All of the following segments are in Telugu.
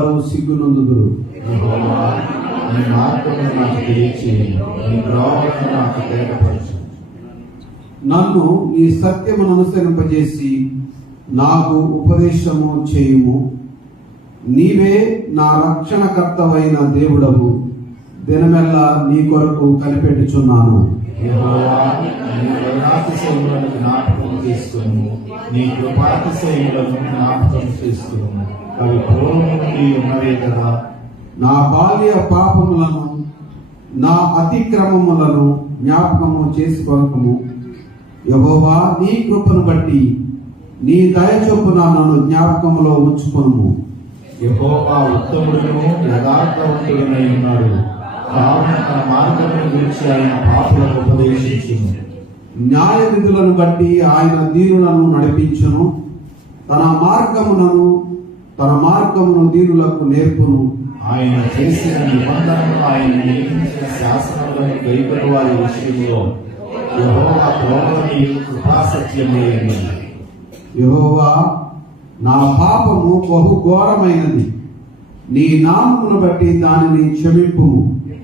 సిగ్గునందుదురు. నన్ను నీ సత్యమును అనుసరింపజేసి నాకు ఉపదేశము చేయుము. నీవే నా రక్షణకర్తవైన దేవుడవు. దినమెల్లా నీ కొరకు కనిపెట్టుచున్నాను. నా బాల్య పాపములను నా అతిక్రమములను జ్ఞాపకము చేసుకొనకము. యెహోవా నీ కృపను బట్టి నీ దయ చొప్పున నన్ను జ్ఞాపకములో ఉంచుకొనుము. యెహోవా ఉత్తముడును యథార్థవంతుడనై ఉన్నాడు. కావున తన మార్గమును గురించి ఆయన పాపులకు ఉపదేశించును. న్యాయ విధులను బట్టి ఆయన దీనులను నడిపించును. తన మార్గమును దీనులకు నేర్పును. ఆయన చేసిన నిబంధనలు, ఆయన నియమించిన శాసనములను గైకొను వారి విషయంలో యెహోవా త్రోవని కృపాసత్యమే. యెహోవా నా పాపము బహు ఘోరమైనది. నీ నామమును బట్టి దానిని క్షమింపుము.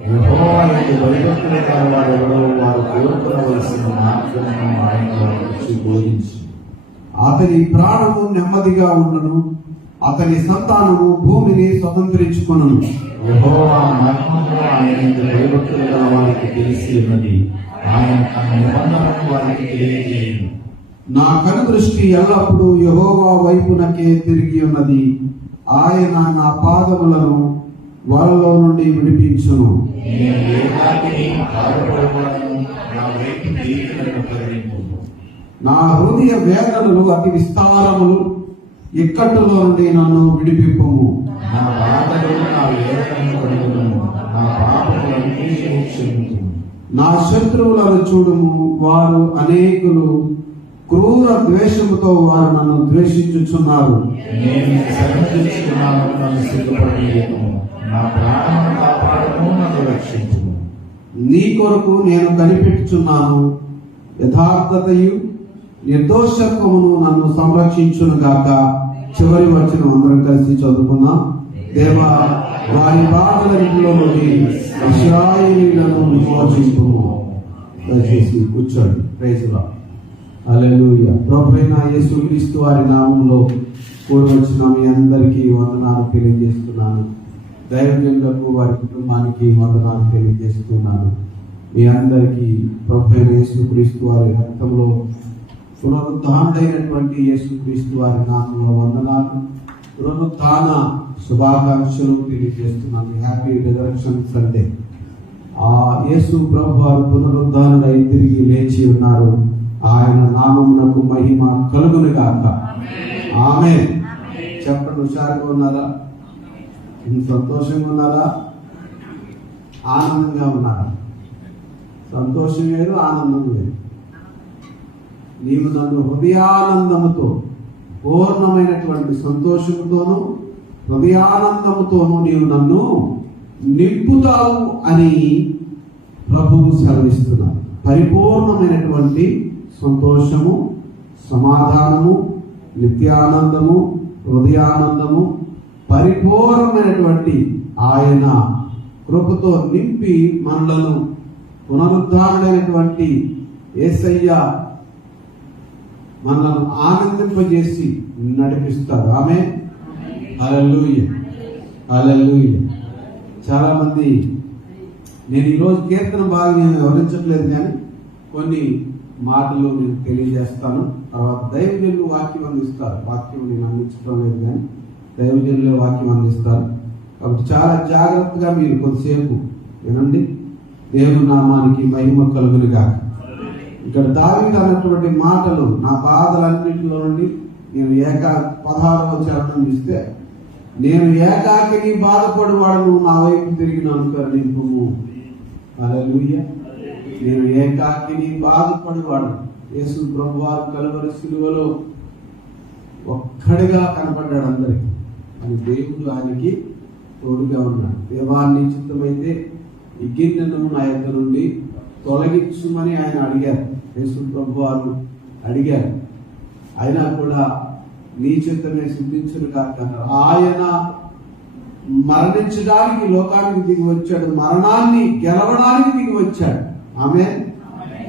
యెహోవా యందు భయభక్తులు కలవారెవరో వారు కోరుకొనవలసిన మార్గమును ఆయన వారికి బోధించు. అతని ప్రాణము నెమ్మదిగా ఉండును. అతని సంతానము భూమిని స్వతంత్రించుకొనును. యెహోవా మర్మము ఆయన యందు భయభక్తులు గల వారికి తెలిసి ఉన్నది. ఆయన తన నిబంధనను వారికి తెలియజేయును. నా కనుదృష్టి ఎల్లప్పుడూ యెహోవా వైపునకే తిరిగి ఉన్నది. ఆయన నా పాదములను వలలో నుండి విడిపించును. నా హృదయ వేదనలు అతి విస్తారములు. ఇక్కట్టులో నుండి నన్ను విడిపింపుము. నా శత్రువులను చూడుము. వారు అనేకులు. క్రూర ద్వేషముతో వారు నన్ను ద్వేషించుచున్నారు. నీ కొరకు నేను కనిపెట్టుచున్నాను. యథార్థతయు నిర్దోషత్వమును నన్ను సంరక్షించును గాక. చివరి వచనం అందరం కలిసి చదువుకుందాం. దేవా, వారి బాధలన్నిటిలో నుండి ఇశ్రాయేలీయులను విమోచింపుము. దయచేసి కూర్చోండి. Praise the Lord. హల్లెలూయా. ప్రభువైన యేసుక్రీస్తు వారి నామములో కూడి వచ్చిన మీ అందరికీ వందనాలు తెలియజేస్తున్నాను. దైవజనులకు వారి కుటుంబానికి వందనాలు తెలియజేస్తున్నాను. మీ అందరికీ ప్రభువైన యేసుక్రీస్తు వారి రక్తంలో పునరుద్ధానుడైనటువంటి యేసుక్రీస్తు వారి నామంలో వందనాలు, పునరుద్ధాన శుభాకాంక్షలు తెలియజేస్తున్నాను. Happy resurrection Sunday. ఆ యేసు ప్రభు వారు పునరుద్ధానుడై తిరిగి లేచి ఉన్నారు. ఆయన నామమునకు మహిమ కలుగును గాక. ఆమేన్. చెప్పండి. హుషారుగా ఉన్నారా? సంతోషంగా ఉన్నారా? ఆనందంగా ఉన్నారా? సంతోషం లేదు, ఆనందం లేదు. నీవు నన్ను హృదయానందముతో, పూర్ణమైనటువంటి సంతోషముతోనూ హృదయానందముతోనూ నీవు నన్ను నింపుతావు అని ప్రభువు సెలవిస్తున్నారు. పరిపూర్ణమైనటువంటి సంతోషము, సమాధానము, నిత్యానందము, హృదయానందము, పరిపూర్ణమైనటువంటి ఆయన కృపతో నింపి మనలను పునరుద్ధారుడైనటువంటి యేసయ్య మనల్ని ఆనందింపజేసి నడిపిస్తారు. ఆమేన్. హల్లెలూయా. హల్లెలూయా. చాలా మంది, నేను ఈరోజు కీర్తన బాగా నేను వివరించట్లేదు, కానీ కొన్ని మాటలు నేను తెలియజేస్తాను. తర్వాత దైవజనులు వాక్యం అందిస్తారు. వాక్యం నేను అందించడం లేదు, కానీ దైవజనులే వాక్యం అందిస్తారు. కాబట్టి చాలా జాగ్రత్తగా మీరు కొద్దిసేపు వినండి. దేవుని నామానికి మహిమ కలుగునుగా. ఇక్కడ దావీదు అన్నటువంటి మాటలు, నా బాధలన్నింటిలో నుండి నేను 16వ వచనం చూస్తే, నేను ఏకాకిని బాధపడువాడను, నా వైపు తిరిగి నన్ను కరుణింపుము. హల్లెలూయా. నేను ఏకాకిని బాధపడువాడు. యేసు ప్రభువారు కలువరి సిలువలో ఒక్కడిగా కనపడ్డాడు అందరికి. అని దేవుడు ఆయనకి తోడుగా ఉన్నాడు. దేవాన్ని చిత్తమైతే ఈ గిన్నెను నా యొక్క నుండి తొలగించుమని ఆయన అడిగారు. యేసు ప్రభువారు అడిగారు. అయినా కూడా నీ చిత్తమే సిద్ధించును కాక ఆయన మరణించడానికి లోకానికి దిగి వచ్చాడు, మరణాన్ని గెలవడానికి దిగి వచ్చాడు. ఆమేన్.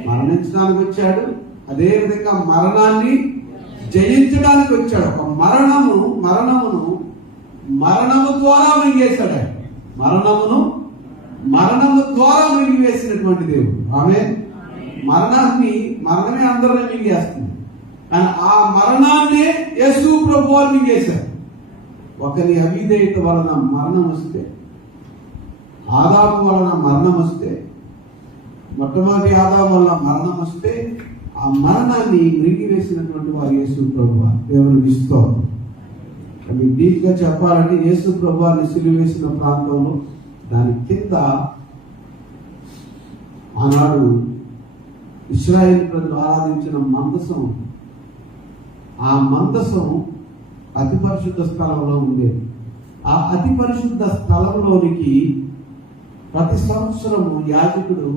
మరణించడానికి వచ్చాడు, అదే విధంగా మరణాన్ని జయించడానికి వచ్చాడు. ఒక మరణము ద్వారా మింగేశాడు ఆయన. మరణము ద్వారా మింగివేసినటువంటి దేవుడు. ఆమేన్. మరణమే అందరినీ మింగేస్తుంది, కానీ ఆ మరణాన్నే యేసు ప్రభువారు మింగేశారు. ఒకరి అవిధేయత వలన మరణం వస్తే, ఆదాము వలన మరణం వస్తే, మొట్టమొదటి ఆదాము వలన మరణం వస్తే, ఆ మరణాన్ని మింగివేసినటువంటి వారు యేసు ప్రభువారు. దేవునికి స్తోత్రం. మీకు డీప్ గా చెప్పాలంటే యేసు ప్రభువారిని సిలువ వేసిన ప్రాంతంలో దాని కింద ఆనాడు ఇశ్రాయేలు ప్రజలు ఆరాధించిన మందసం, ఆ మందసం అతి పరిశుద్ధ స్థలంలో ఉండేది. ఆ అతి పరిశుద్ధ స్థలంలోనికి ప్రతి సంవత్సరము యాజకుడు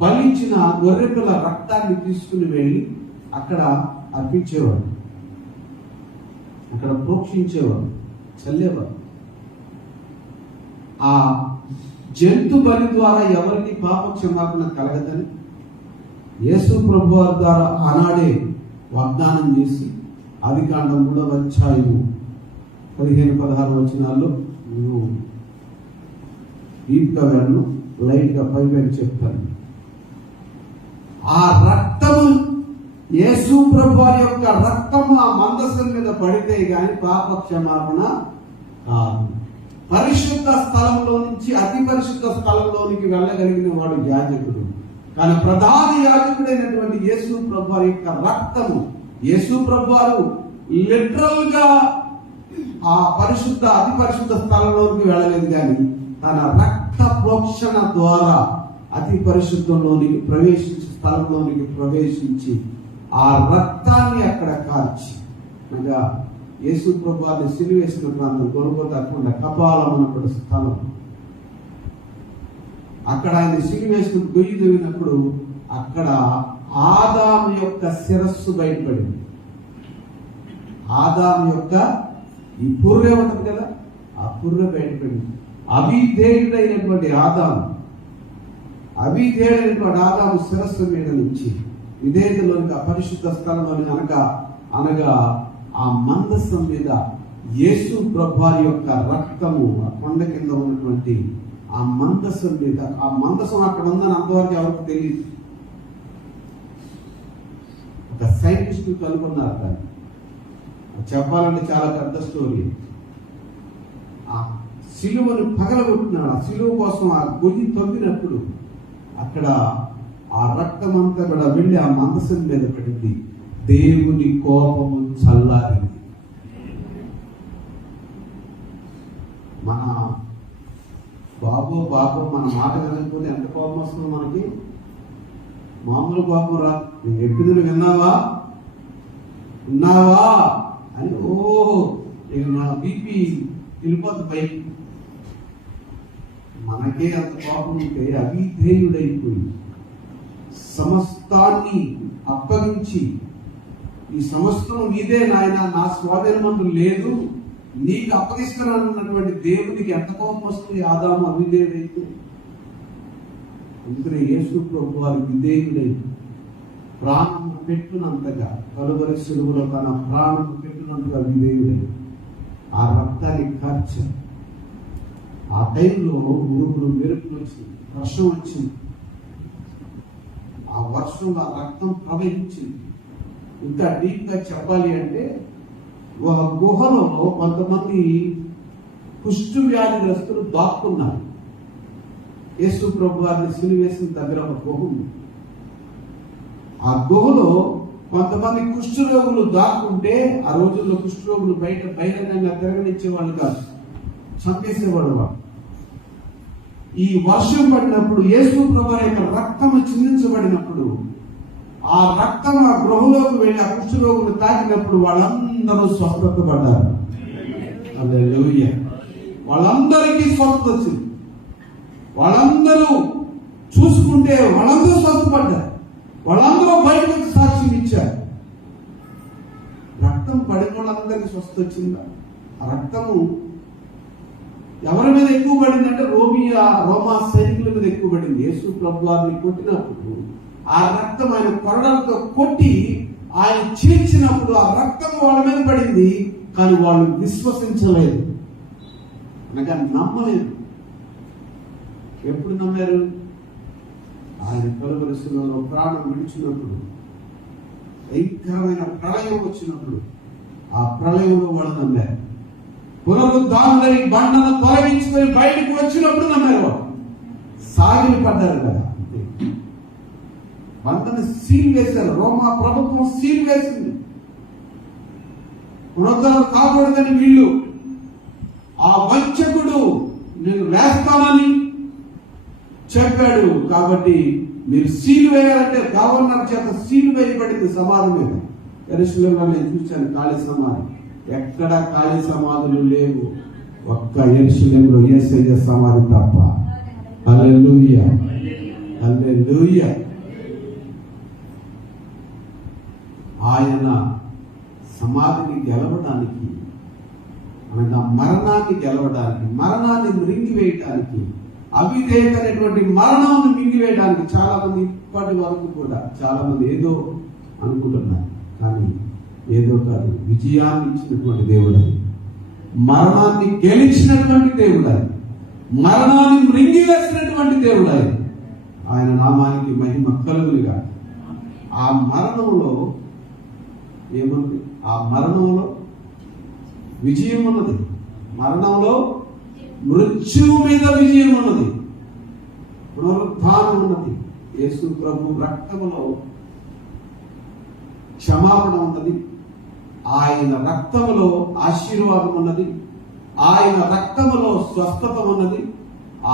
బలించిన గొర్రెపిల్ల రక్తాన్ని తీసుకుని వెళ్ళి అక్కడ అర్పించేవాడు, అక్కడ ప్రోక్షించేవాడు, చల్లేవాడు. ఆ జంతు బలి ద్వారా ఎవరికి పాప క్షమాపణ కలగదని యేసు ప్రభువారి ద్వారా ఆనాడే వాగ్దానం చేసి ఆదికాండం 3వ అధ్యాయము 15-16 వచనాల్లో నేను డీప్గా వెళ్ళను, లైట్గా పైపైకి చెప్తాను. ఆ రక్తము, యేసు ప్రభువారి యొక్క రక్తము ఆ మందసం మీద పడితే గాని పాప క్షమాపణ కాదు. పరిశుద్ధ స్థలంలో నుంచి అతి పరిశుద్ధ స్థలంలోనికి వెళ్ళగలిగిన వాడు యాజకుడు. కానీ ప్రధాన యాజకుడైనటువంటి యేసు ప్రభువారి యొక్క రక్తము, యేసు ప్రభువారు లిటరల్ గా ఆ అతి పరిశుద్ధ స్థలంలోనికి వెళ్ళలేదు, కానీ తన రక్త ప్రోక్షణ ద్వారా అతి పరిశుద్ధంలోనికి స్థలంలోనికి ప్రవేశించి ఆ రక్తాన్ని అక్కడ కార్చి, అనగా యేసు ప్రభువారిని సిలువేసిన ప్రాంతం గొల్గొతా కొండ కపాలం అన్నప్పుడు స్థలం, అక్కడ ఆయన సిలువేసిన గొయ్యి తవ్వినప్పుడు అక్కడ ఆదాము యొక్క శిరస్సు బయటపడింది. ఆదాము యొక్క ఈ పుర్రె ఉంటుంది కదా, ఆ పుర్రె బయటపడింది. అవిధేయుడైనటువంటి ఆదాము శిరస్సు మీద నుంచి విధేయులోనికి ఆ పరిశుద్ధ స్థలంలోని అనగా ఆ మందసం మీద యేసు ప్రభువారి యొక్క రక్తము ఆ కొండ కింద ఉన్నటువంటి ఆ మందసం మీద, ఆ మందసం అక్కడ ఉందని అంతవరకు ఎవరికి తెలియదు. ఒక సైంటిస్ట్ కనుగొన్నారు దాన్ని. చెప్పాలంటే చాలా పెద్ద స్టోరీ. ఆ సిలువను పగలగొట్టినాడు. ఆ సిలువ కోసం ఆ గొయ్యి తవ్వినప్పుడు అక్కడ ఆ రక్తం అంతా కూడా వెళ్ళి ఆ మందసం మీద పడింది. దేవుని కోపము చల్లారింది. మన బాబు మన మాట వినకపోతే ఎంత కోపం వస్తుందో మనకి. మామూలు కోపం రా, నేను ఎప్పుడు విన్నావా అని ఇక నా బీపీ వెళ్ళిపోద్ది పైకి. మనకే అంత కోపం ఉంటే అవిధేయుడైపోయి సమస్తాన్ని అప్పగించి, ఈ సమస్తం నీదే నాయన, నా స్వాధీనమందు లేదు, నీకు అప్పగిస్తున్నానన్నటువంటి దేవునికి ఎంత కోపం వస్తుంది ఆదాము అవిధేయుడైతే. అందుకనే యేసు ప్రభువారు విధేయుడై ప్రాణము పెట్టునంతగా, కలువరి సిలువలో తన ప్రాణము పెట్టునంతగా విధేయుడై ఆ రక్తాన్ని కార్చారు. ఆ టైంలో ఉరుములు మెరుపులు వచ్చింది, వర్షం వచ్చింది. ఆ వర్షంలో ఆ రక్తం ప్రవహించింది. ఇంకా డీప్ గా చెప్పాలి అంటే ఒక గుహలో కొంతమంది కుష్టు వ్యాధిగ్రస్తులు దాక్కున్నారు. యేసు ప్రభువారిని సిలువేసిన దగ్గర ఒక గుహ ఉంది. ఆ గుహలో కొంతమంది కుష్ఠరోగులు దాక్కుంటే, ఆ రోజుల్లో కుష్ఠరోగులు బహిరంగంగా తిరగనిచ్చేవాళ్ళు కాదు, చంపేసేవాడు వాడు. ఈ వర్షం పడినప్పుడు యేసు ప్రభువారి యొక్క రక్తము చిందించబడినప్పుడు ఆ రక్తం ఆ గృహలోకి వెళ్ళి ఆ కుష్ఠరోగులు తాకినప్పుడు వాళ్ళందరూ స్వస్థత పడ్డారు. హల్లెలూయా. వాళ్ళందరికీ స్వస్థత వచ్చింది. వాళ్ళందరూ చూసుకుంటే వాళ్ళందరూ స్వస్థపడ్డారు. వాళ్ళందరూ బయటకు సాక్ష్యం ఇచ్చారు. రక్తం పడిన వాళ్ళందరికీ స్వస్థత వచ్చిందా? ఆ రక్తము ఎవరి మీద ఎక్కువ పడింది అంటే రోమా సైనికుల మీద ఎక్కువ పడింది. యేసు ప్రభు వారిని కొట్టినప్పుడు ఆ రక్తం ఆయన కొరడాలతో కొట్టి ఆయన చీల్చినప్పుడు ఆ రక్తం వాళ్ళ మీద పడింది. కానీ వాళ్ళు విశ్వసించలేదు, అనగా నమ్మలేదు. ఎప్పుడు నమ్మారు? ఆయన కలువరి శిలువలో ప్రాణం విడిచినప్పుడు, భయంకరమైన ప్రళయం వచ్చినప్పుడు ఆ ప్రళయంలో వాళ్ళు నమ్మారు. పునరుద్ధానుడై బండను తొలగించుకొని బయటకు వచ్చినప్పుడు నమ్మారు. వాళ్ళు సాగిలి పడ్డారు కదా, బండను సీల్ వేశారు. రోమా ప్రభుత్వం సీల్ వేసింది. పునరుద్ధానం కాకూడదని వీళ్ళు, ఆ వంచకుడు నేను వేస్తానని చెప్పాడు కాబట్టి మీరు సీలు వేయాలంటే గవర్నర్ చేత సీలు వేయబడింది సమాధి మీద. యెరూషలేములో నేను చూశాను ఖాళీ సమాధి. ఎక్కడ ఖాళీ సమాధులు లేవు, ఒక్క యెరూషలేములో యేసయ్య సమాధి తప్ప. హల్లెలూయా, హల్లెలూయా. ఆయన సమాధిని గెలవడానికి, అనగా మరణాన్ని గెలవడానికి, మరణాన్ని మృంగివేయటానికి, అవిధేయతైనటువంటి మరణాన్ని మింగివేయడానికి చాలా మంది ఇప్పటి వరకు కూడా చాలా మంది ఏదో అనుకుంటున్నారు. కానీ ఏదో కాదు, విజయాన్ని ఇచ్చినటువంటి దేవుడు ఆయన, మరణాన్ని గెలిచినటువంటి దేవుడు ఆయన, మరణాన్ని మృంగివేసినటువంటి దేవుడు ఆయన. ఆయన నామానికి మహిమ కలుగునిగా. ఆ మరణంలో ఏముంది? ఆ మరణంలో విజయం ఉన్నది. మరణంలో మృత్యువు మీద విజయం ఉన్నది, పునరుద్ధానం ఉన్నది. యేసు ప్రభు రక్తములో క్షమాపణ ఉన్నది, ఆయన రక్తములో ఆశీర్వాదం ఉన్నది, ఆయన రక్తములో స్వస్థత ఉన్నది,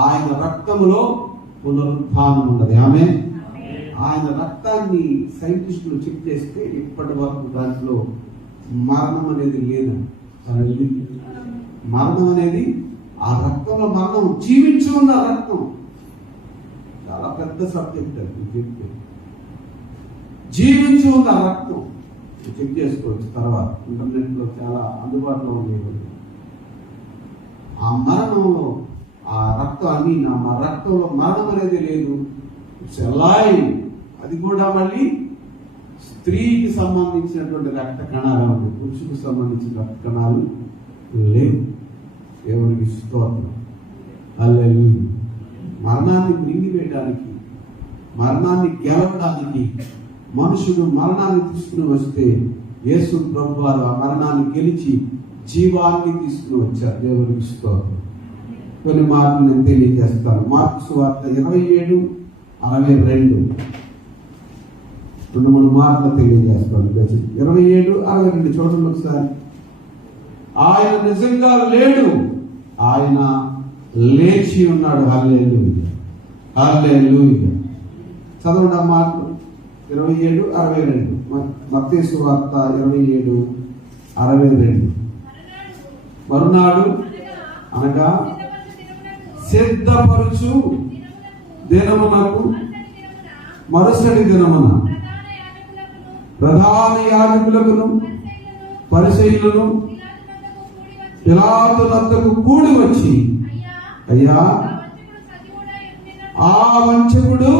ఆయన రక్తములో పునరుద్ధానం ఉన్నది. ఆమేన్. ఆయన రక్తాన్ని సైంటిస్టులు చెక్ చేస్తే ఇప్పటి వరకు దాంట్లో మరణం అనేది లేదు. మరణం అనేది ఆ రక్తంలో, మరణం జీవించి ఉన్న రక్తం. చాలా పెద్ద సబ్జెక్ట్ అది చెప్తే. జీవించి ఉన్న రక్తం చెక్ చేసుకోవచ్చు, తర్వాత ఇంటర్నెట్ లో చాలా అందుబాటులో ఉండేవి. ఆ మరణంలో ఆ రక్తాన్ని, మా రక్తంలో మరణం అనేది లేదు. అది కూడా మళ్ళీ స్త్రీకి సంబంధించినటువంటి రక్త కణాలు ఉంది, పురుషుకు సంబంధించిన రక్త కణాలు లేవు. దేవునికి స్తోత్రం, హల్లెలూయా. మరణాన్ని మింగివేయడానికి, మరణాన్ని గెలవడానికి మనుషుడు మరణాన్ని తీసుకుని వస్తే యేసు ప్రభు వారు ఆ మరణాన్ని గెలిచి జీవాన్ని తీసుకుని వచ్చారు. దేవునికి స్తోత్రం. కొన్ని మాటలు నేను తెలియజేస్తాను. మార్కు సువార్త 27:62 2-3 మాటలు తెలియజేస్తాను. 27:62 చూడండి ఒకసారి. ఆయన నిజంగా లేడు, ఆయన లేచి ఉన్నాడు. హల్లెలూయా, హల్లెలూయా. చదవండి ఆ మాటలు. 27:62 మత్తయి సువార్త 27:62. మరునాడు అనగా సిద్ధపరచు దినమునకు మరుసటి దినమున ప్రధాన యాజకులకును పరిసయ్యులను పిలాతు వద్దకు కూడి వచ్చి, అయ్యా, ఆ వంచకుడు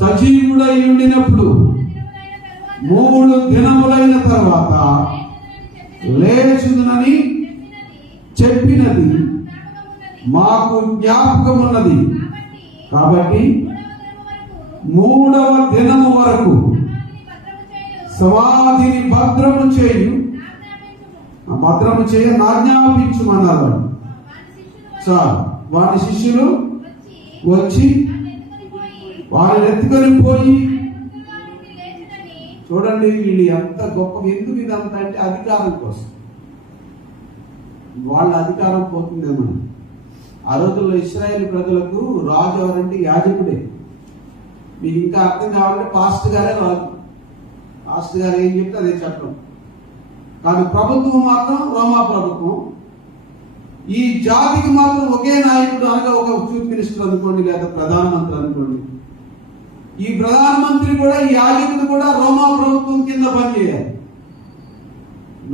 సజీవుడై ఉండినప్పుడు 3 దినములైన తర్వాత లేచునని చెప్పినది మాకు జ్ఞాపకం ఉన్నది. కాబట్టి 3వ దినము వరకు సమాధిని భద్రము చేయ ఆజ్ఞాపించుమన్నారు. చాలు. వారి శిష్యులు వచ్చి వారిని ఎత్తుకొని పోయి, చూడండి వీళ్ళు ఎంత గొప్ప, ఎందుకు ఇదంతా అంటే అధికారం కోసం. వాళ్ళ అధికారం పోతుందేమని. ఆ రోజుల్లో ఇశ్రాయేలు ప్రజలకు రాజు ఎవరంటే యాజకుడే. మీకు ఇంకా అర్థం కావాలంటే పాస్టర్ గారే రాజు. పాస్టర్ గారు ఏం చెప్తే అదే చట్టం. కానీ ప్రభుత్వం మాత్రం రోమా ప్రభుత్వం. ఈ జాతికి మాత్రం ఒకే నాయకుడు, అనగా ఒక చీఫ్ మినిస్టర్ అనుకోండి, లేదా ప్రధానమంత్రి అనుకోండి. ఈ ప్రధానమంత్రి కూడా, ఈ యాజకుడు కూడా రోమా ప్రభుత్వం కింద పనిచేయాలి.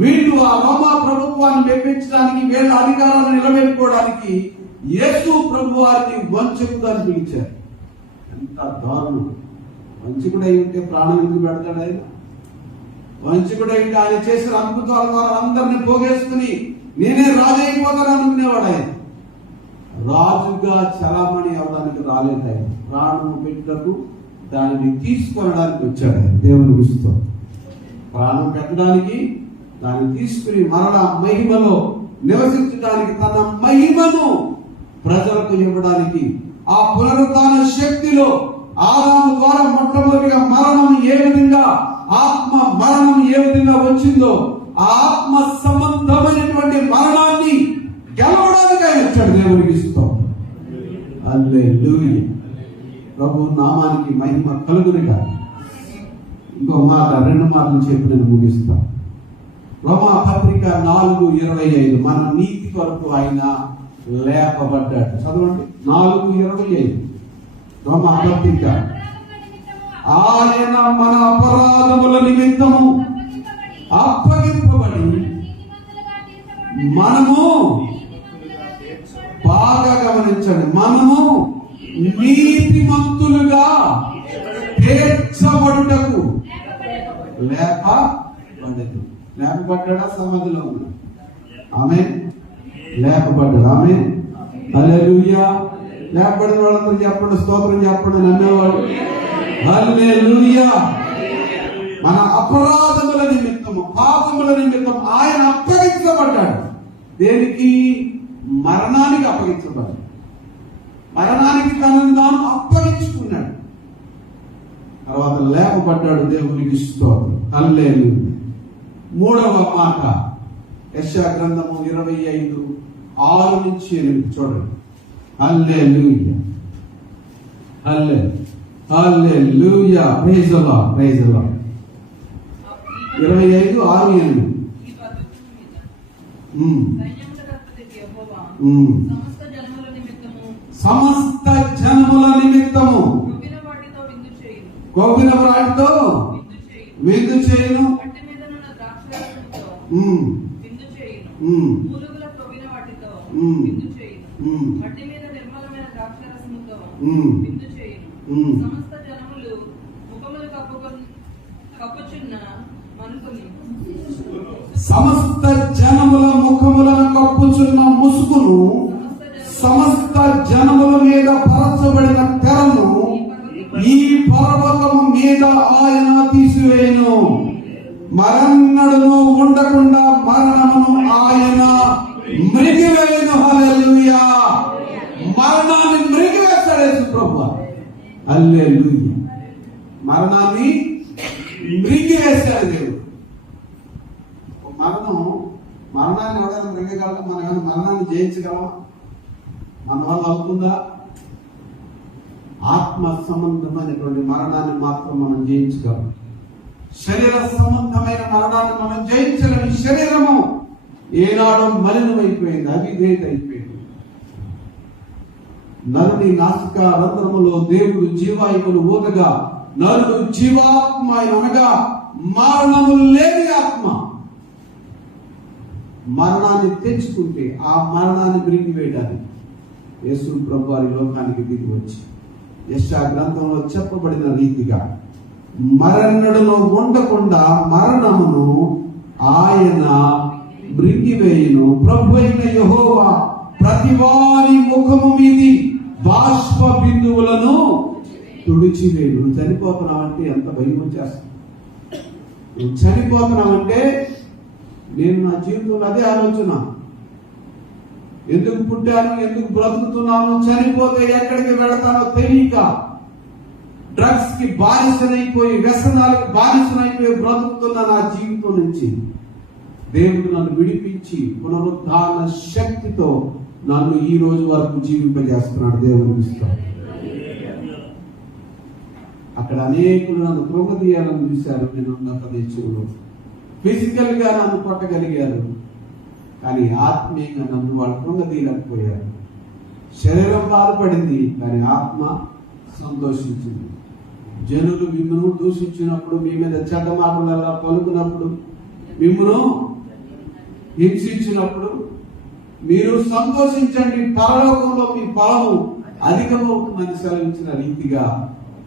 వీళ్ళు ఆ రోమా ప్రభుత్వాన్ని మెప్పించడానికి, వీళ్ళ అధికారాన్ని నిలబెట్టుకోవడానికి యేసు ప్రభు వారిని వంచకుడు అని పిలిచారు. ఎంత దారుణం! వంచకుడు అయి ఉంటే ప్రాణం ఎందుకు పెడతాడు ఆయన? వంచకుడు అయితే ఆయన చేసిన అద్భుతాల ద్వారా అందరిని పోగేసుకుని నేనే రాజు అయిపోతాను అనుకునేవాడు ఆయన. రాజుగా చలామణి అవడానికి రాలేదు ఆయన. ప్రాణము పెట్టకు దానిని తీసుకొనడానికి వచ్చాడు ఆయన. దేవుని ఇష్టం. ప్రాణం పెట్టడానికి, దాన్ని తీసుకుని మరలా మహిమలో నివసించడానికి, తన మహిమను ప్రజలకు ఇవ్వడానికి, ఆ పునరుత్థాన శక్తిలో ఆదాము ద్వారా మొట్టమొదటిగా మరణం ఏ విధంగా, ఆత్మ మరణం ఏ విధంగా వచ్చిందో, ఆ ఆత్మ సంబంధమైనటువంటి మరణాన్ని గెలవడానికి ఆయన వచ్చాడు. దేవునికి ఇష్టం. హల్లెలూయా. ప్రభు నామానికి మహిమ కలుగునుగా. ఇంకో మాట, 2 మాటలు చెప్పి నేను ముగిస్తాను. రోమా పత్రిక 4:25, మన నీతి కొరకు ఆయన లేపబడ్డాడు. చదవండి, 4:25. రోమా పత్రిక. ఆయన మన అపరాధముల నిమిత్తము అప్పగింపబడి మనము, బాగా గమనించండి, మనము నీతిమంతులుగా తీర్చబడుటకు లేపబడ్డది. లేపబడ్డా సమాధిలో ఉన్నాడు. ఆమేన్. లేపబడ్డాడు. ఆమేన్. హల్లెలూయా. లేపబడిన వాళ్ళందరూ చెప్పండి, స్తోత్రం చెప్పండి అన్నవాడు. హల్లెలూయా. మన అపరాధముల నిమిత్తము, పాపముల నిమిత్తం ఆయన అప్పగించబడ్డాడు. దేనికి? మరణానికి అప్పగించబడ్డాడు. మరణానికి తనను తాను అప్పగించుకున్నాడు. తర్వాత లేపబడ్డాడు. దేవునికి స్తోత్రం. హల్లెలూయా. 3వ మాట, యెషయా గ్రంథము 25:6-8 చూడండి. Hallelujah. Hallelujah. Praise the Lord. Praise the Lord. 25:6-8. సమస్త జనముల నిమిత్తము కోపిన వాటితో విందు చేయును. సమస్త జనముల ముఖములను కప్పుచున్న ముసుగును, సమస్త జనముల మీద పరచబడిన తెరను ఈ పర్వతము మీద ఆయన తీసివేయను. మరణుడును ఉండకుండా మరణమును ఆయన మృగివేయను. హల్లెలూయా. మరణాన్ని మృగివేస్తాడు యేసు ప్రభువు. హల్లెలూయా. మరణాన్ని మృగివేస్తాడు దేవుడు. మరణాన్ని ఎవరైనా మృగగలమా? మనం ఏమైనా మరణాన్ని జయించగలమా? మన వల్ల అవుతుందా? ఆత్మ సంబంధమైనటువంటి మరణాన్ని మాత్రం మనం జయించగలం. శరీర సంబంధమైన మరణాన్ని మనం జయించలేము. శరీరము ఏనాడో మలినమైపోయింది, అవిధేయత అయిపోయింది. నరుని నాసిక రంధ్రములో దేవుడు జీవాయువులు ఊదగా నరుడు జీవాత్మ అనగా మరణము లేని ఆత్మ. మరణాన్ని తెచ్చుకుంటే ఆ మరణాన్ని మృంగివేయడానికి యేసు ప్రభు వారి లోకానికి దిగి వచ్చి యెషయా గ్రంథంలో చెప్పబడిన రీతిగా మరణుడులో ఉండకుండా మరణమును ఆయన మృంగివేయును. ప్రభు అయిన యెహోవా ప్రతివాని ముఖము మీది బాష్ప బిందువులను తుడిచివేయును. నువ్వు చనిపోతున్నావంటే ఎంత భయం వచ్చేస్తుంది. నువ్వు చనిపోతున్నావంటే, నేను నా జీవితంలో అదే ఆలోచన, ఎందుకు పుట్టాను, ఎందుకు బ్రతుకుతున్నాను, చనిపోతే ఎక్కడికి వెళతానో తెలియక డ్రగ్స్ కి బానిసనైపోయి, వ్యసనాలకు బానిసనైపోయి బ్రతుకుతున్న నా జీవితం నుంచి దేవుడు నన్ను విడిపించి పునరుద్ధాన శక్తితో నన్ను ఈ రోజు వరకు జీవింపజేస్తున్నాడు. దేవుని ఇష్టం. అక్కడ అనేకులు నన్ను కృంగతీయాలని చూశారు. నేనున్న ప్రదేశంలో ఫిజికల్ గా నన్ను కొట్టగలిగారు, కానీ ఆత్మీయంగా నన్ను వాళ్ళు కృంగతీయలేకపోయారు. శరీరం బాధపడింది, కానీ ఆత్మ సంతోషించింది. జనులు మిమ్మల్ని దూషించినప్పుడు, మీ మీద చెడ్డ మాటలు పలుకున్నప్పుడు, మిమ్మల్ని హింసించినప్పుడు మీరు సంతోషించండి, పరలోకంలో మీ ఫలము అధికమవుతుందని సెలవించిన రీతిగా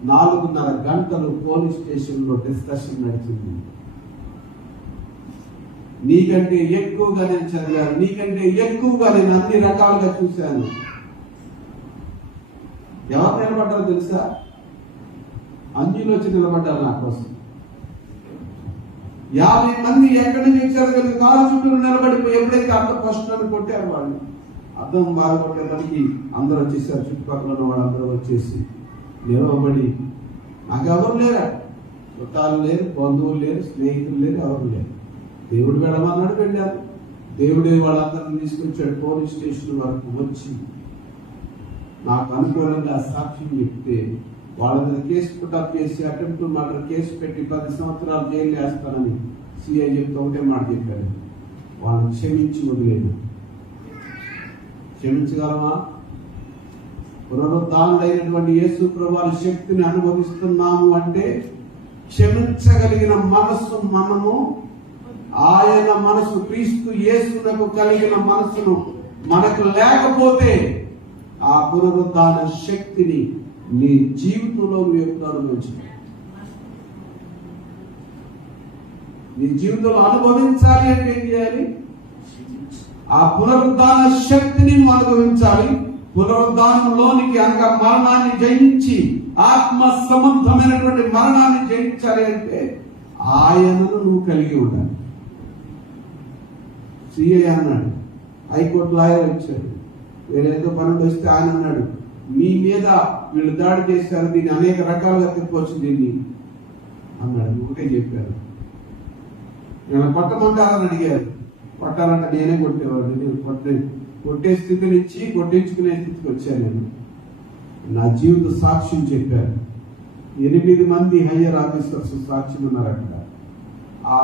4.5 గంటలు పోలీస్ స్టేషన్ లో డిస్కషన్ నడిచింది. నీకంటే ఎక్కువగా నేను చదివాను, నీకంటే ఎక్కువగా నేను అన్ని రకాలుగా చూశాను. ఎవరు నిలబడ్డారో తెలుసా? అన్యులు వచ్చి నిలబడ్డారు నా కోసం. 50 మంది ఎక్కడి నుంచి వచ్చారు కదా, కాలు చుట్టూ నిలబడిపోయి ఎప్పుడైతే అర్థం ఫస్ట్ అని కొట్టారు వాళ్ళు, అర్థం బాగా కొట్టేదానికి అందరూ వచ్చేసారు. చుట్టుపక్కల ఉన్న వాళ్ళందరూ వచ్చేసి నిలవబడి, నాకు ఎవరు లేరు, చుట్టాలు లేరు, బంధువులు లేరు, స్నేహితులు లేరు, ఎవరు లేరు. దేవుడు వెళ్ళమన్నాడు, వెళ్ళారు. దేవుడే వాళ్ళందరినీ తీసుకొచ్చాడు. పోలీస్ స్టేషన్ వరకు వచ్చి నాకు అనుకూలంగా సాక్ష్యం చెప్తే వాళ్ళ మీద కేసు పుటప్ చేసి అటెంప్ట్ మర్డర్ కేసు పెట్టి 10 సంవత్సరాలు జైలు వేస్తానని సిఐ చెప్తే ఒకటే మాట చెప్పారు, వాళ్ళని క్షమించి వదిలేదు. క్షమించగలమా? పునరుద్ధానుడైనటువంటి యేసు ప్రభువు శక్తిని అనుభవిస్తున్నాము అంటే క్షమించగలిగిన మనస్సు మనము, ఆయన మనసు క్రీస్తు యేసునకు కలిగిన మనసును మనకు లేకపోతే ఆ పునరుద్ధాన శక్తిని నీ జీవితంలో అనుభవించాలి. నీ జీవితంలో అనుభవించాలి అంటే ఏం చేయాలి? ఆ పునరుద్ధాన శక్తిని అనుభవించాలి. పునరుద్ధానంలోనికి అనగా మరణాన్ని జయించి ఆత్మ సంబంధమైనటువంటి మరణాన్ని జయించాలి అంటే ఆయనను నువ్వు కలిగి ఉండాలి. సిఐ అన్నాడు, హైకోర్టు లాయర్ వచ్చాడు, వేరేదో పనులు వస్తే ఆయన అన్నాడు, మీ మీద వీళ్ళు దాడి చేశారు, దీన్ని అనేక రకాలుగా తిప్పవచ్చు దీన్ని అన్నాడు. ఒకటే చెప్పారు. నేను కొట్టమంటారని అడిగారు. కొట్టాలంటే నేనే కొట్టేవాడు. నేను కొట్టే స్థితి నుంచి కొట్టించుకునే స్థితికి వచ్చాను. నేను నా జీవిత సాక్ష్యం చెప్పాను. 8 మంది హయ్యర్ ఆఫీసర్స్ సాక్ష్యం ఉన్నారు అక్కడ. ఆ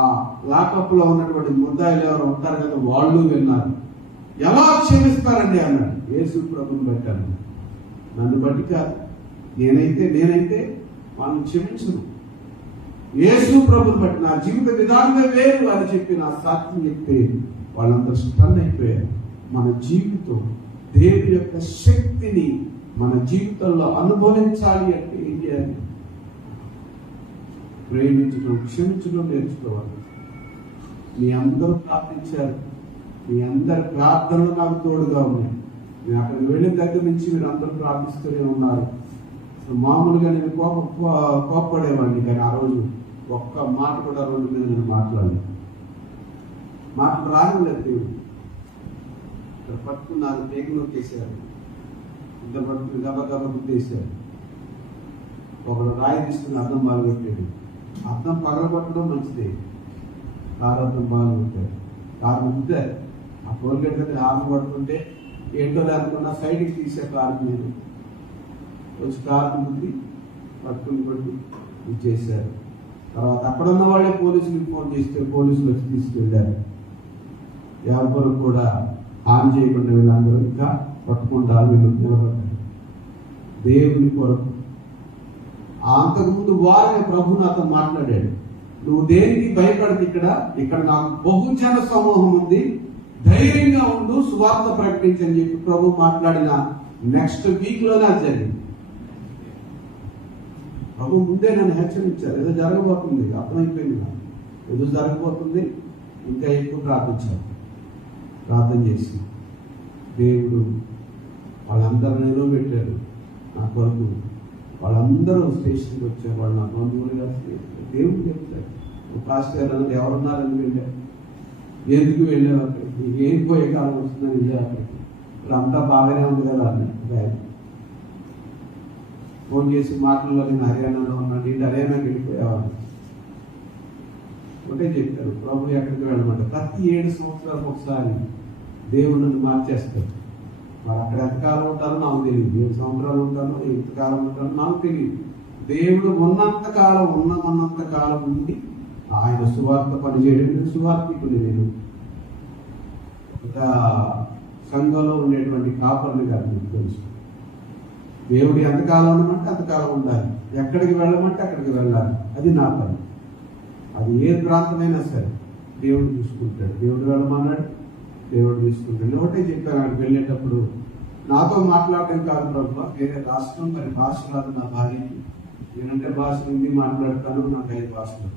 లాకప్ లో ఉన్నటువంటి ముద్దాయిలు ఎవరు ఉంటారు కదా, వాళ్ళు విన్నారు. ఎలా క్షమిస్తారండి అన్నాడు. యేసు ప్రభువుని బట్టాను, నన్ను బట్టి కాదు. నేనైతే వాళ్ళని క్షమించను. యేసు ప్రభువుని బట్టి నా జీవిత విధానమే వేరు అని చెప్పి నా సాక్ష్యం చెప్తే వాళ్ళందరూ స్టన్ అయిపోయారు. మన జీవితం దేవుని యొక్క శక్తిని మన జీవితంలో అనుభవించాలి అంటే ఏం చేయాలి? ప్రేమించడం, క్షమించడం నేర్చుకోవాలి. మీ అందరూ ప్రార్థించారు, మీ అందరి ప్రార్థనలు నాకు తోడుగా ఉన్నాయి. నేను అక్కడికి వెళ్ళిన దగ్గర నుంచి మీరు అందరూ ప్రార్థిస్తూనే ఉన్నారు. మామూలుగా నేను కోప్పడేవాడిని, కానీ ఆ రోజు ఒక్క మాట కూడా రోడ్డు మీద నేను మాట్లాడలేదు. మాటలు రాలేదు. దేవుడు ఇక్కడ పట్టుకున్నారు, పేగు నొక్కేశారు, ఇద్దరు పట్టుకుని గబగబ గుర్తేశారు. ఒకడు రాయి తీసుకుని అర్థం బాగా పెట్టాడు. అర్థం పగలగొట్టడం మంచిదే, కారు అర్థం బాగా పెట్టారు. కారు గుద్దారు. ఆ టోల్గేట్ దగ్గర ఆరు పడుతుంటే ఏంటో లేకుండా సైడ్కి తీసే కారు మీద వచ్చి కారు గుద్ది పట్టుకుని ఇచ్చేసారు. తర్వాత అక్కడ ఉన్న వాళ్ళే పోలీసులకు ఫోన్ చేస్తే పోలీసులు వచ్చి తీసుకెళ్ళారు. ఎవరు కూడా హాని చేయకుండా వీళ్ళందరూ ఇంకా పట్టుకుంటా వీళ్ళు నిలబడ్డారు దేవుని కొరకు. అంతకుముందు వారే ప్రభు నాతో మాట్లాడాడు, నువ్వు దేనికి భయపడదు, ఇక్కడ నాకు బహుజన సమూహం ఉంది, ధైర్యంగా ఉండు, సువార్త ప్రకటించని చెప్పి ప్రభు మాట్లాడిన నెక్స్ట్ వీక్ లోనే అది జరిగింది. ప్రభు ముందే నన్ను హెచ్చరించారు, ఏదో జరగబోతుంది, అర్థమైపోయింది నాకు, ఏదో జరగబోతుంది, ఇంకా ఎక్కువ ప్రార్థించారు. ప్రార్థన చేసి దేవుడు వాళ్ళందరూ నిలబెట్టారు నా కొరకు. వాళ్ళందరూ స్టేషన్కి వచ్చారు. వాళ్ళు నా బంధువులుగా దేవుడు చెప్తారు, పాస్టర్ అన్నది ఎవరున్నారని వెళ్ళారు, ఎందుకు వెళ్ళావు అక్కడికి, ఏం పోయే కాలం వస్తుందని వెళ్ళారు అక్కడికి, ఇప్పుడు అంతా బాగానే ఉంది కదా అని ఫోన్ చేసి మాటల్లో నేను హర్యానాలో ఉన్నాను, ఇంటి హర్యానాకి వెళ్ళిపోయావాడిని. ఒకటే చెప్పారు, ప్రభు ఎక్కడికి వెళ్ళమంటే ప్రతి 7 సంవత్సరాలకు ఒకసారి దేవుడు నన్ను మార్చేస్తాడు. మరి అక్కడ ఎంతకాలం ఉంటారో నాకు తెలియదు, 7 సంవత్సరాలు ఉంటానో ఎంతకాలం ఉంటానో నాకు తెలియదు. దేవుడు ఉన్నంత కాలం ఉండి ఆయన సువార్త పనిచేయడం సువార్తికుని. నేను ఒక సంఘంలో ఉండేటువంటి కాపర్ని కాదు, మీకు తెలుసు. దేవుడు ఎంతకాలం ఉండమంటే అంతకాలం ఉండాలి, ఎక్కడికి వెళ్ళమంటే అక్కడికి వెళ్ళాలి, అది నా పని. అది ఏ ప్రాంతమైనా సరే దేవుడు చూసుకుంటాడు. దేవుడు వెళ్ళమన్నాడు, దేవుడు తీసుకుంటాడు. ఒకటే చెప్పాను అక్కడికి వెళ్ళేటప్పుడు, నాతో మాట్లాడటం కాదు ప్రభు, వేరే రాష్ట్రం, మరి భాష రాదు నా భార్యకి. నేనంటే భాష హిందీ మాట్లాడతాను, నాకు 5 భాషలు.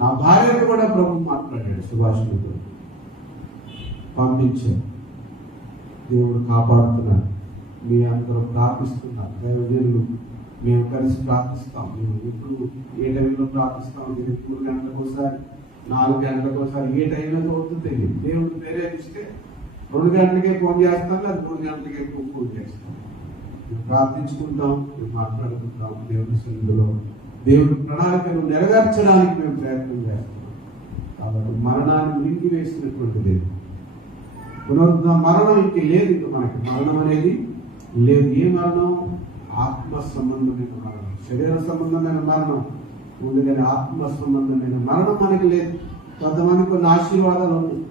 నా భార్యతో కూడా ప్రభు మాట్లాడాడు, సుభాషణతో పంపించాడు. దేవుడు కాపాడుతున్నాడు. మీ అందరూ ప్రార్థిస్తున్నారు. దైవజనులు మేము కలిసి ప్రార్థిస్తాం. మేము ఎప్పుడు ఏ టైంలో ప్రార్థిస్తాం, 3 గంటలకు ఒకసారి, 4 గంటలకు ఒకసారి, ఏ టైంలో అవుతుంది తెలియదు. దేవుడు వేరే ఇస్తే 2 గంటలకే ఫోన్ చేస్తాం, లేదా 3 గంటలకే ఫోన్ చేస్తాం. మేము ప్రార్థించుకుంటాం, మేము మాట్లాడుకుంటాం. దేవుడి సన్నిధిలో దేవుడి ప్రణాళికను నెరవేర్చడానికి మేము ప్రయత్నం చేస్తాం. కాబట్టి మరణాన్ని మింగి వేసినటువంటిది మరణం ఇంక లేదు. ఇంక మనకి మరణం అనేది లేదు. ఏ మరణం? ఆత్మ సంబంధమైన మరణం. శరీర సంబంధమైన మరణం ఉంది, కానీ ఆత్మ సంబంధమైన మరణం మనకి లేదు. కొంతమంది కొన్ని ఆశీర్వాదాలు ఉన్నాయి,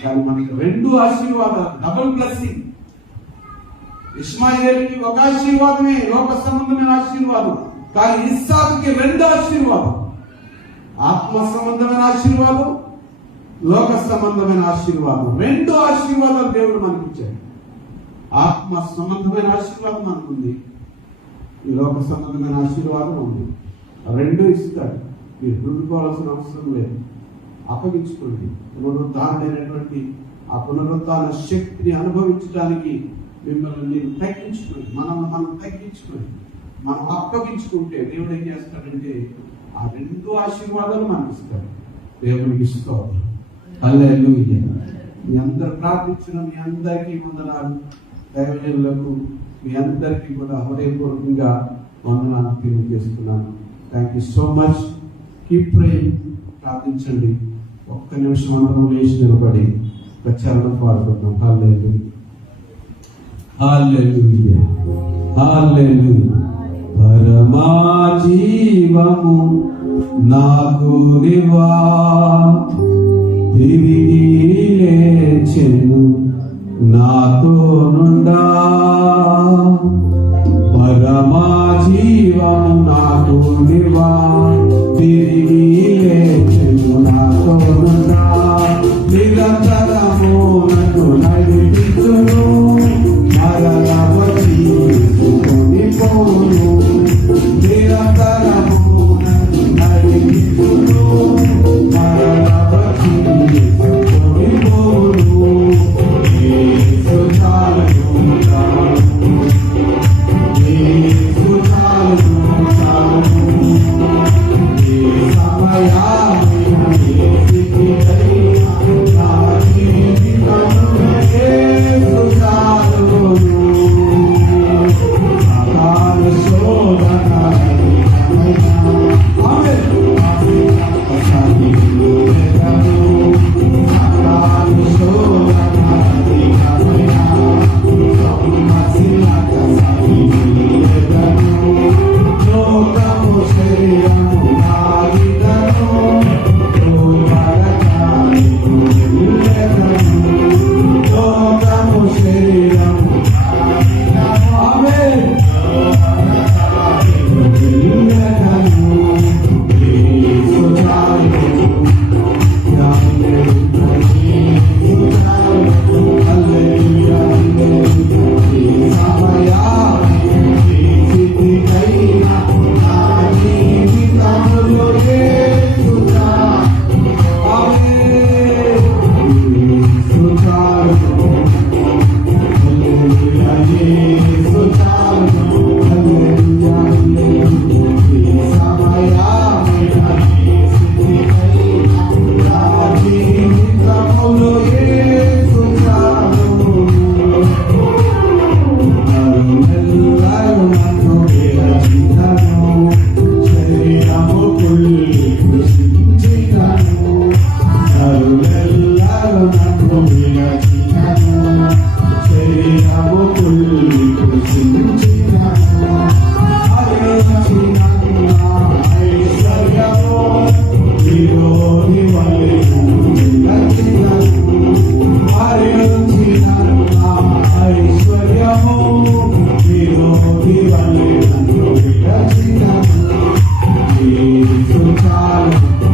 కానీ మనకి 2 ఆశీర్వాదాలు, డబుల్ బ్లెస్సింగ్. ఇష్మాయేలుకి 1 ఆశీర్వాదమే, లోక సంబంధమైన ఆశీర్వాదం. కానీ ఇస్సాకుకి 2 ఆశీర్వాదం, ఆత్మ సంబంధమైన ఆశీర్వాదం, లోక సంబంధమైన ఆశీర్వాదం. 2 ఆశీర్వాదాలు దేవుడు మనకి ఇచ్చాడు. ఆత్మ సంబంధమైన ఆశీర్వాదం మనకుంది, ఈ లోక సంబంధమైన ఆశీర్వాదం ఉంది. 2 ఇస్తాడు. మీరు దుర్దుకోవాల్సిన అవసరం లేదు. అప్పగించుకోండి. పునరుద్ధారణమైనటువంటి ఆ పునరుద్ధాన శక్తిని అనుభవించడానికి మిమ్మల్ని మీరు తగ్గించుకోండి. మనం తగ్గించుకోండి, మనం అప్పగించుకుంటే దేవుడు ఏం చేస్తాడంటే ఆ 2 ఆశీర్వాదాలు మనకి ఇస్తాడు. దేవునికి ఇస్తాడు. హల్లెలూయా. మీ అందరు ప్రార్థించిన మీ అందరికీ వందనాలు. దైవజనులకు మీ అందరికీ కూడా హృదయపూర్వకంగా వందనాలు తెలియజేస్తున్నాను. Thank you so much. Keep praying. ప్రార్థించండి. 1 నిమిషం అందరం లేచి నిలబడి ఒక చరణం పాడుకుందాం. హల్లెలూయా, హల్లెలూయా, హల్లెలూయా. పరమా జీవము నాకు నివా, తిరిగి లేచెను నాతో నుండా. పరమా జీవము నాకు నివా, తిరిగి లేచెను నాతో నుండా. నిరంతరము నన్ను నడిపించును, మరల వచ్చి కొనిపోను. నిరంతరము నన్ను నడిపించును, మరల వచ్చి కొనిపోను. యేసు చాలును, చాలును. యేసు చాలును, చాలును. ఏ సమయాన్ని ఏ స్థితికైనా నా జీవితములో యేసు చాలును. అకాల శోధన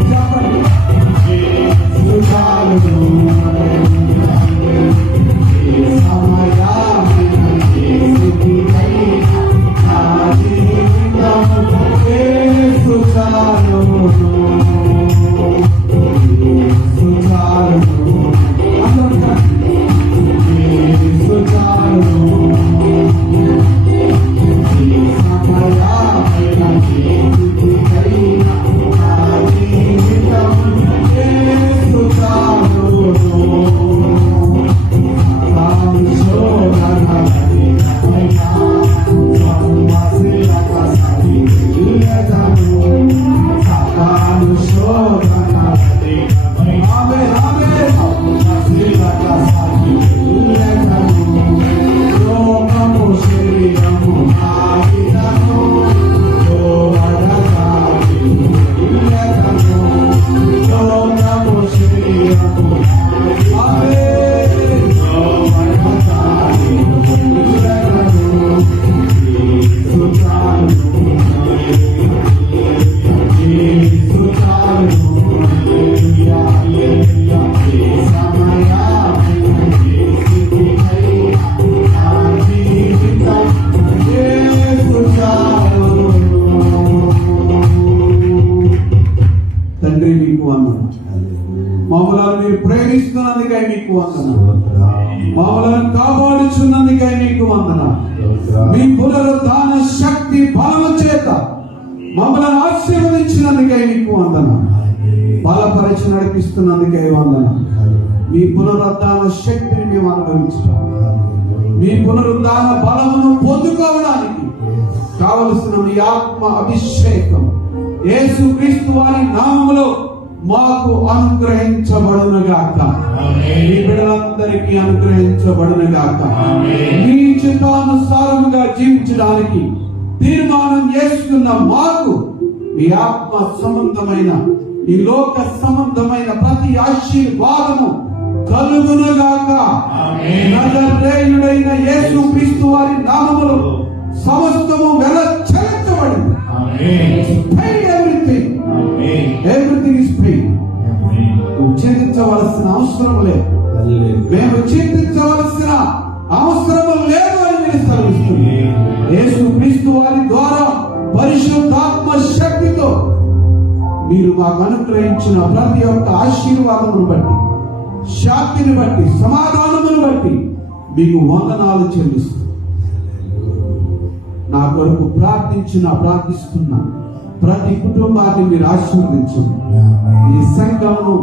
చెప్పండి. వందనాలు. మమ్మలను కాపాడుచున్నందుకై మీకు వందనాలు. మీ పునరుద్ధాన శక్తి బలము చేత మమ్మల్ని ఆశీర్వదించినందుకై మీకు వందనాలు. బలపరిచి నడిపిస్తున్నందుకై వందనాలు. మీ పునరుద్ధాన శక్తిని మేము అనుభవించాం. మీ పునరుద్ధాన బలమును పొందుకోవడానికి కావలసిన మీ ఆత్మ అభిషేకం యేసుక్రీస్తు వారి నామములో మాకు అనుగ్రహించబడునుగాక. మీ బిడ్డలందరికీ అనుగ్రహించబడునుగాక. మీ చిత్తానుసారముగా జీవించడానికి తీర్మానం చేసుకున్న మాకు మీ ఆత్మ సంబంధమైన ఈ లోక సంబంధమైన ప్రతి ఆశీర్వాదము కలుగునుగాక. నజరేయుడైన యేసుక్రీస్తు వారి నామములో సమస్తము వెలచెల్లబడింది. Everything is paid. నువ్వు చింతించవలసిన అవసరం లేదు. మేము చింతించవలసిన అవసరం లేదు అని నేను సెలవిస్తుంది. యేసుక్రీస్తు వారి ద్వారా పరిశుద్ధాత్మ శక్తితో మీరు మాకు అనుగ్రహించిన ప్రతి ఒక్క ఆశీర్వాదమును బట్టి, శాంతిని బట్టి, సమాధానమును బట్టి మీకు వందనాలు చెల్లిస్తూ నా కొరకు ప్రార్థిస్తున్న ప్రతి కుటుంబాన్ని మీరు ఆశీర్వదించండి. ఈ సంఘమును